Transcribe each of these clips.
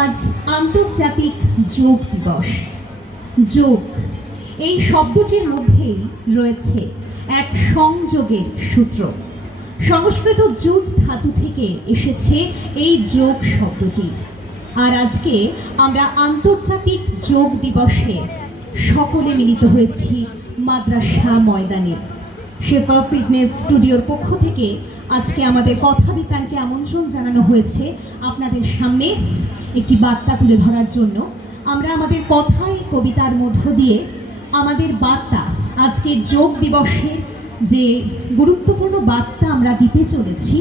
আজ আন্তর্জাতিক যোগ দিবস। যোগ এই শব্দটির মধ্যেই রয়েছে এক সংযোগের সূত্র। সংস্কৃত যুজ ধাতু থেকে এসেছে এই যোগ শব্দটি। আর আজকে আমরা আন্তর্জাতিক যোগ দিবসে সকলে মিলিত হয়েছি মাদ্রাসা ময়দানে। শেফা ফিটনেস স্টুডিওর পক্ষ থেকে আজকে আমাদের কথা বিতানকে আমন্ত্রণ জানানো হয়েছে আপনাদের সামনে একটি বার্তা তুলে ধরার জন্য। আমরা আমাদের কথায় কবিতার মধ্য দিয়ে আমাদের বার্তা, আজকের যোগ দিবসের যে গুরুত্বপূর্ণ বার্তা আমরা দিতে চলেছি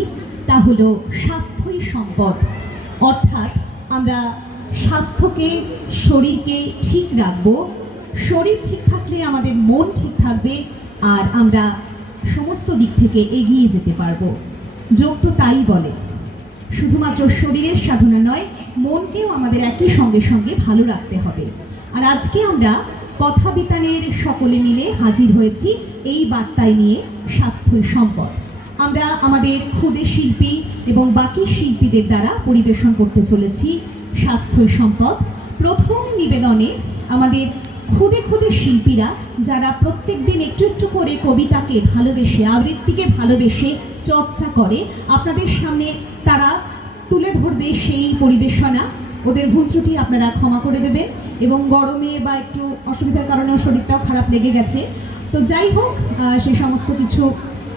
তা হলো স্বাস্থ্যই সম্পদ। অর্থাৎ আমরা স্বাস্থ্যকে, শরীরকে ঠিক রাখবো। শরীর ঠিক থাকলে আমাদের মন ঠিক থাকবে, আর আমরা সমস্ত দিক থেকে এগিয়ে যেতে পারবো। যোগ তো তাই বলে, শুধুমাত্র শরীরের সাধনা নয়, মনকেও আমাদের একই সঙ্গে সঙ্গে ভালো রাখতে হবে। আর আজকে আমরা কথা বিতানের সকলে মিলে হাজির হয়েছি এই বার্তায় নিয়ে, স্বাস্থ্যই সম্পদ। আমরা আমাদের ক্ষুদে শিল্পী এবং বাকি শিল্পীদের দ্বারা পরিবেশন করতে চলেছি স্বাস্থ্যই সম্পদ। প্রথম নিবেদনে আমাদের ক্ষুদে ক্ষুদে শিল্পীরা, যারা প্রত্যেক দিন একটু একটু করে কবিতাকে ভালোবেসে, আবৃত্তিকে ভালোবেসে চর্চা করে, আপনাদের সামনে তারা তুলে ধরবে সেই পরিবেশনা। ওদের ভুল ত্রুটি আপনারা ক্ষমা করে দেবেন, এবং গরমে বা একটু অসুবিধার কারণেও শরীরটাও খারাপ লেগে গেছে, তো যাই হোক সেই সমস্ত কিছু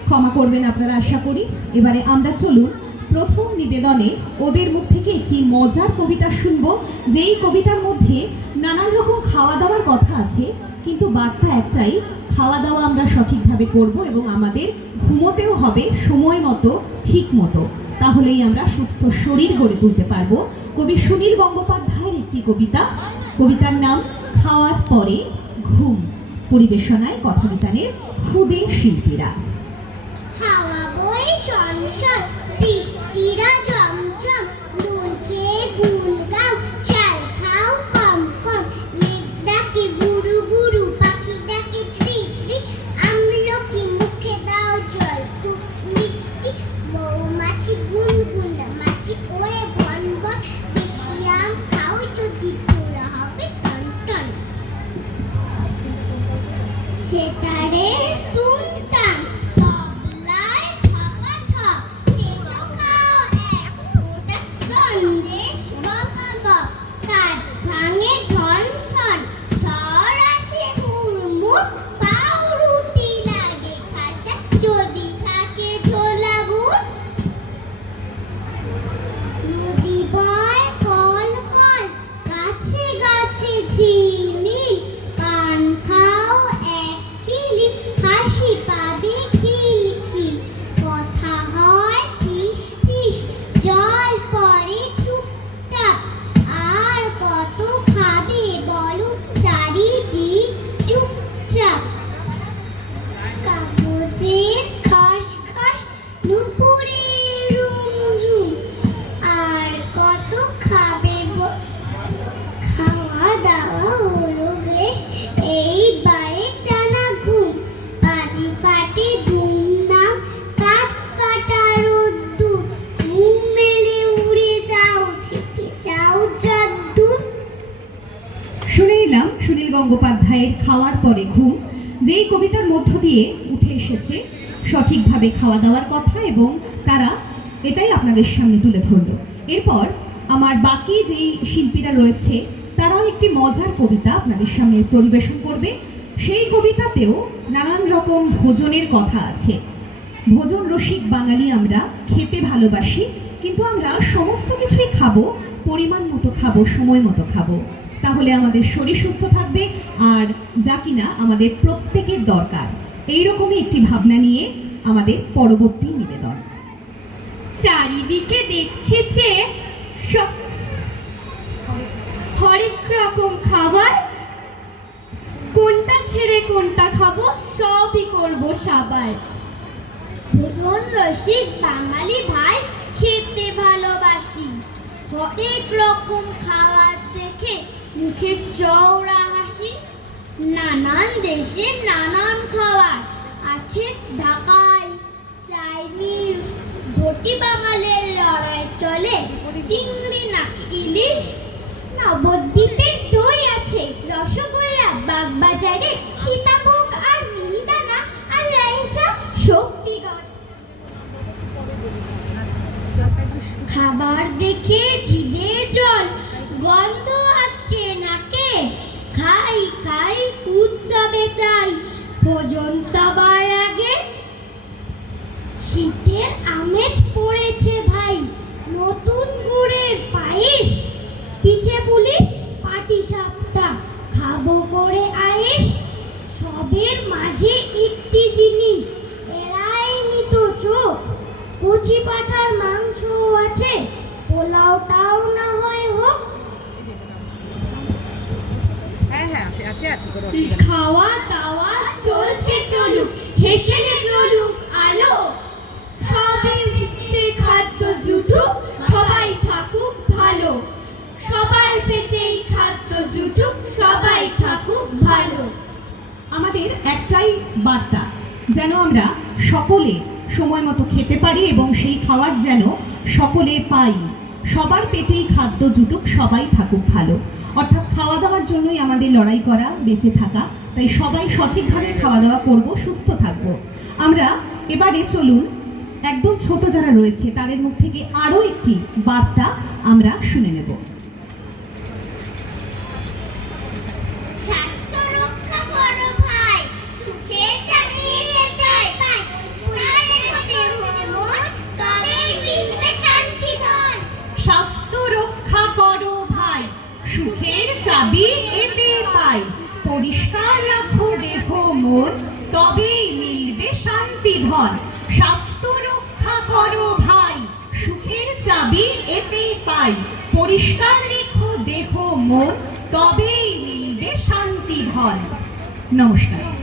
ক্ষমা করবেন আপনারা আশা করি। এবারে আমরা চলুন প্রথম নিবেদনে ওদের মুখ থেকে একটি মজার কবিতা শুনবো, যেই কবিতার মধ্যে নানান রকম খাওয়া দাওয়ার কথা আছে, কিন্তু বার্তা একটাই, খাওয়া দাওয়া আমরা সঠিকভাবে করব এবং আমাদের ঘুমোতেও হবে সময় মতো, ঠিক মতো, তাহলেই আমরা সুস্থ শরীর গড়ে তুলতে পারবো। কবি সুনীল গঙ্গোপাধ্যায়ের একটি কবিতা, কবিতার নাম খাওয়ার পরে ঘুম। পরিবেশনায় কথা বিতানের ক্ষুদে শিল্পীরা। হাওয়া বয়ে শনশন, বৃষ্টিরা ঝমঝম, নুন খেয়ে গুল গাও, চাল খাও কম কম, মেঘ ডাকে গুরু গুরু, পাখি ডাকে ট্রি ট্রি, আমলকি মুখে দাও জল খুব মিষ্টি, মৌমাছি গুনগুন, মাছি ওড়ে বন বন, বেশি আম খাও যদি পুরা হবে টন টন। সেতারে তুমতাম, তবলায় থাপা থাপ, সেতো খাও এক ফোঁটা, সন্দেশ গপা গপ, কাজ ভাঙে ঝন ঝন, ঝড় আসে হুড়মুড়, পাউরুটি লাগে খাসা, যদি থাকে ঝোলা গুড়। নদী বয় কল কল, গাছে গাছে ঝিলমিল, পান খাও এক কিলি, হাসি পাবে খিল খিল, কথা হয় ফিস ফিস, জল পড়ে টুপটাপ, আর কত খাবে বলো, চারিদিক চুপচাপ। কাগজের খাস খাস, নুপুরের রুমঝুম, আর কত খাবে খাওয়া দাওয়া হলো বেশ, এইবারে টানা ঘুম, বাজি ফাটে ধুমধাম, কাঠ কাটা রোদ্দুর, ঘুম মেলে উড়ে যাও, ছিপে যাও যদ্দূর। শুনে এলাম সুনীল গঙ্গোপাধ্যায়ের খাওয়ার পরে ঘুম, যেই কবিতার মধ্য দিয়ে উঠে এসেছে সঠিকভাবে খাওয়া দাওয়ার কথা, এবং তারা এটাই আপনাদের সামনে তুলে ধরল। এরপর আমার বাকি যেই শিল্পীরা রয়েছে তারাও একটি মজার কবিতা আপনাদের সামনে পরিবেশন করবে। সেই কবিতাতেও নানান রকম ভোজনের কথা আছে। ভোজন রসিক বাঙালি আমরা, খেতে ভালোবাসি, কিন্তু আমরা সমস্ত কিছুই খাবো, পরিমাণ মতো খাবো, সময় মতো খাবো, তাহলে আমাদের শরীর সুস্থ থাকবে, আর যা কিনা আমাদের প্রত্যেকের দরকার। এইরকমই একটি ভাবনা নিয়ে আমাদের পরবর্তী নিবেদন। চারিদিকে দেখছি যে হরেক রকম খাবার, কোনটা ছেড়ে কোনটা খাবো সবই করবো সাবার। ভোজন রসিক বাঙালি ভাই, খেতে ভালোবাসি, হরেক রকম খাবার দেখে মুখে চওড়া হাসি। নানান দেশে নানান খাবার আছে, ঢাকায় চাইনিজ, ঘটি বাঙালির লড়াই চলে, চিংড়ি নাকি ইলিশ, বসে আছি, কোনো অসুবিধা নেই। খাওয়া দাওয়া চলছে চলুক, হেসে চলুক আলো, সবের ভিত্তে খাদ্য জুটুক, সবাই থাকুক ভালো, সবার পেটেই খাদ্য জুটুক, সবাই থাকুক ভালো। আমাদের একটাই বার্তা, যেন আমরা সকলে সময় মতো খেতে পারি এবং সেই খাবার যেন সকলে পাই, সবার পেটেই খাদ্য জুটুক, সবাই থাকুক ভালো। অর্থাৎ খাওয়া দাওয়ার জন্যই আমাদের লড়াই করা, বেঁচে থাকা। তাই সবাই সঠিকভাবে খাওয়া দাওয়া করব, সুস্থ থাকব। আমরা এবারে চলুন একদম ছোট যারা রয়েছে তাদের মুখ থেকে আরও একটি বার্তা আমরা শুনে নেব। স্বাস্থ্য রক্ষা করো ভাই, সুখে চালিয়ে যাই ভাই, সোনার দেহ মন, তবেই মিলবে শান্তি ধন। স্বাস্থ্য রক্ষা করো ভাই, সুখের চাবি এতে পাই, পরিষ্কার রাখো দেহ মন, তবেই মিলবে শান্তি ধন। স্বাস্থ্য রক্ষা করো ভাই, সুখের চাবি এতে পাই, পরিষ্কার রেখো দেহ মন, তবেই মিলবে শান্তি ধন। নমস্কার।